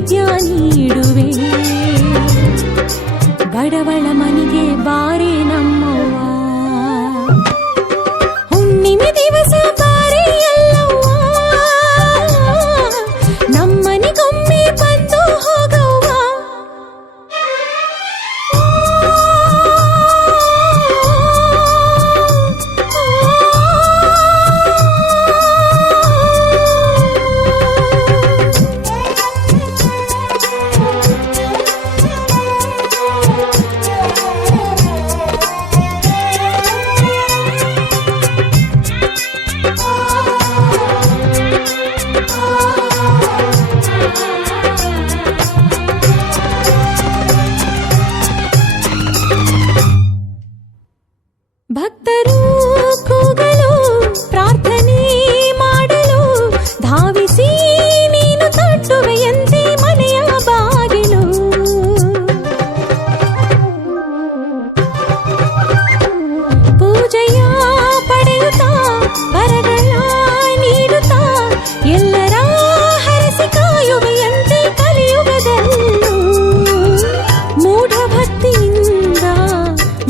ನೈವೇದ್ಯ ನೀಡುವೆ. ಬಡವಳ ಮನೆಗೆ ಬಾರೆ ನಮ್ಮವ್ವ, ಹುಣ್ಣಿಮೆ ದಿವಸ ಬಾರೆ ಎಲ್ಲವ್ವ, ನಮ್ಮನಿಗೊಮ್ಮೆ ಬಂದು ಹೋಗವ್ವ. ಭಕ್ತರು ಕೂಗಲು ಪ್ರಾರ್ಥನೆ ಮಾಡಲು ಧಾವಿಸಿ ನೀನು ತಟ್ಟುವೆಯಂತೆ ಮನೆಯ ಬಾಗಿಲು. ಪೂಜೆಯ ಪಡೆಯುತ್ತಾ ವರಗಳ ನೀಡುತ್ತಾ ಎಲ್ಲರ ಹರಸಿ ಕಾಯುವೆಯಂತೆ ಕಲಿಯುಗದಲ್ಲೂ. ಮೂಢ ಭಕ್ತಿಯಿಂದ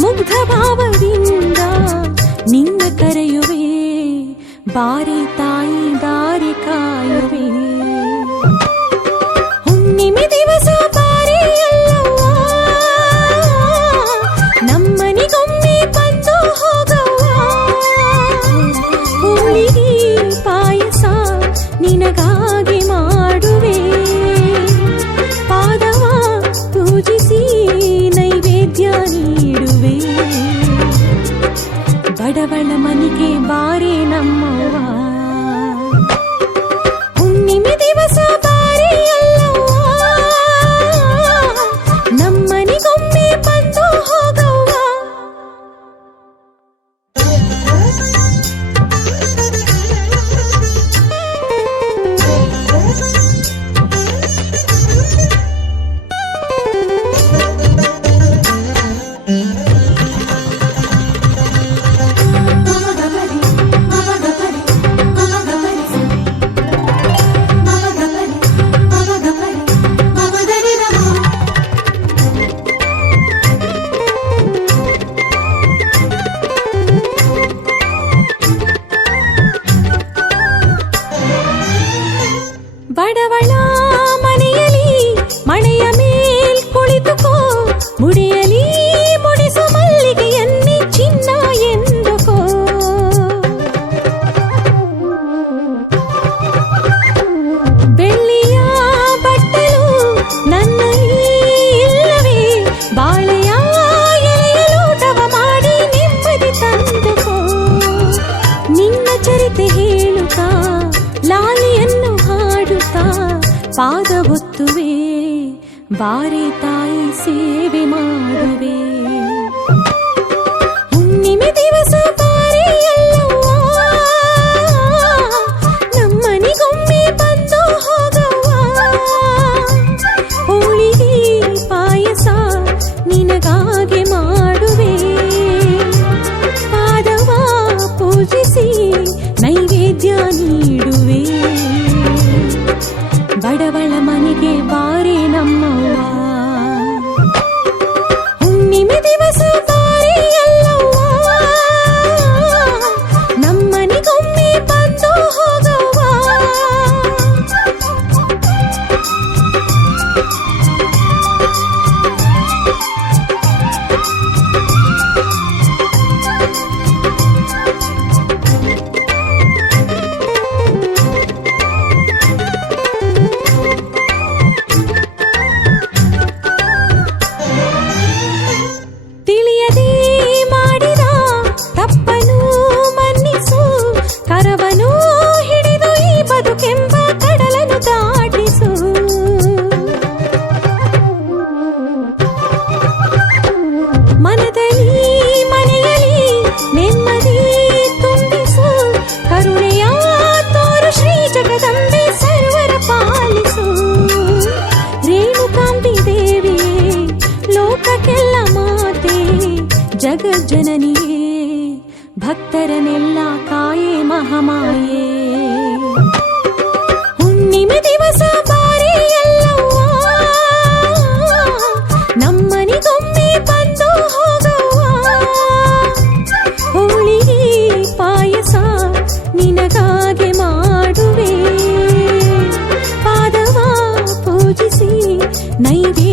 ಮುಗ್ಧ ಭಾವದಿಂದ ನಿನ್ನ ಕರೆಯುವೆ, ಬಾರಿ ತಾಯಿ ದಾರಿ ಕಾಯುವೆ. ಹುಣ್ಣಿಮೆ ದಿವಸ ಬಾರಿ ಎಲ್ಲವ್ವ, ನಮ್ಮನಿಗೊಮ್ಮೆ ಬಂದು ಹೋಗವ್ವ. ಹೋಳಿಗೆ ಪಾಯಸ ನಿನಗಾಗಿ ಮಾಡುವೆ, ಪಾದವ ಪೂಜಿಸಿ ನೈವೇದ್ಯ ನೀಡುವೆ. ಬಡವಳ ಮನೆಗೆ ಬಾರೆ ನಮ್ಮವ್ವ, ಹುಣ್ಣಿಮೆ ದಿವಸ ಬಾರೆ ಎಲ್ಲವ್ವ, ನಮ್ಮನಿಗೊಮ್ಮೆ ಬಂದು ಹೋಗವ್ವ. ಬಡವಳ ಮನೆಯಲ್ಲಿ ಮಣೆಯ ಮೇಲ್ ಕುಳಿತುಕೋ, ಮುಡಿಯಲಿ ಮುಡಿಸು ಮಲ್ಲಿಗೆಯನ್ನೇ ಚಿನ್ನ ಎಂದುಕೋ. ಬೆಳ್ಳಿಯ ಬಟ್ಟಲು ನನ್ನಲ್ಲಿ ಇಲ್ಲವೇ, ಬಾಳೆಯ ಎಲೆಯಲೂಟವ ಮಾಡಿ ನೆಮ್ಮದಿ ತಂದುಕೋ. ನಿನ್ನ ಚರಿತೆ ಹೇಳುತ್ತಾ ಲಾಲಿಯನ್ನು ಹಾಡುತ್ತಾ ಪಾದ ಹೊತ್ತುವೆ, ಬಾರೆ ತಾಯಿ ಸೇವೆ ಮಾಡುವೆ. ಹುಣ್ಣಿಮೆ ದಿವಸ ಬಾರೆ ಎಲ್ಲವ್ವ, ನಮ್ಮನಿಗೊಮ್ಮೆ ಬಂದು ಹೋಗವ್ವ. ಹೋಳಿಗೆ ಪಾಯಸ ನಿನಗಾಗಿ ಮಾಡುವೆ, ಪಾದವ ಪೂಜಿಸಿ ನೈವೇದ್ಯ ನೀಡುವೆ. ಬಡವಳ ಮನೆಗೆ ಬಾರೆ ನಮ್ಮವ್ವ, ಹುಣ್ಣಿಮೆ ದಿವಸ ಬಾರೆ ಎಲ್ಲವ್ವ, ನಮ್ಮನಿಗೊಮ್ಮೆ ಬಂದು ಹೋಗವ್ವ. ಜಗಜ್ಜನನಿಯೇ ಭಕ್ತರನೆಲ್ಲ ಕಾಯೇ ಮಹಾಮಾಯೇ. ಹುಣ್ಣಿಮೆ ದಿವಸ ಬಾರಿ ಎಲ್ಲವ್ವ ನೈವೇದ್ಯ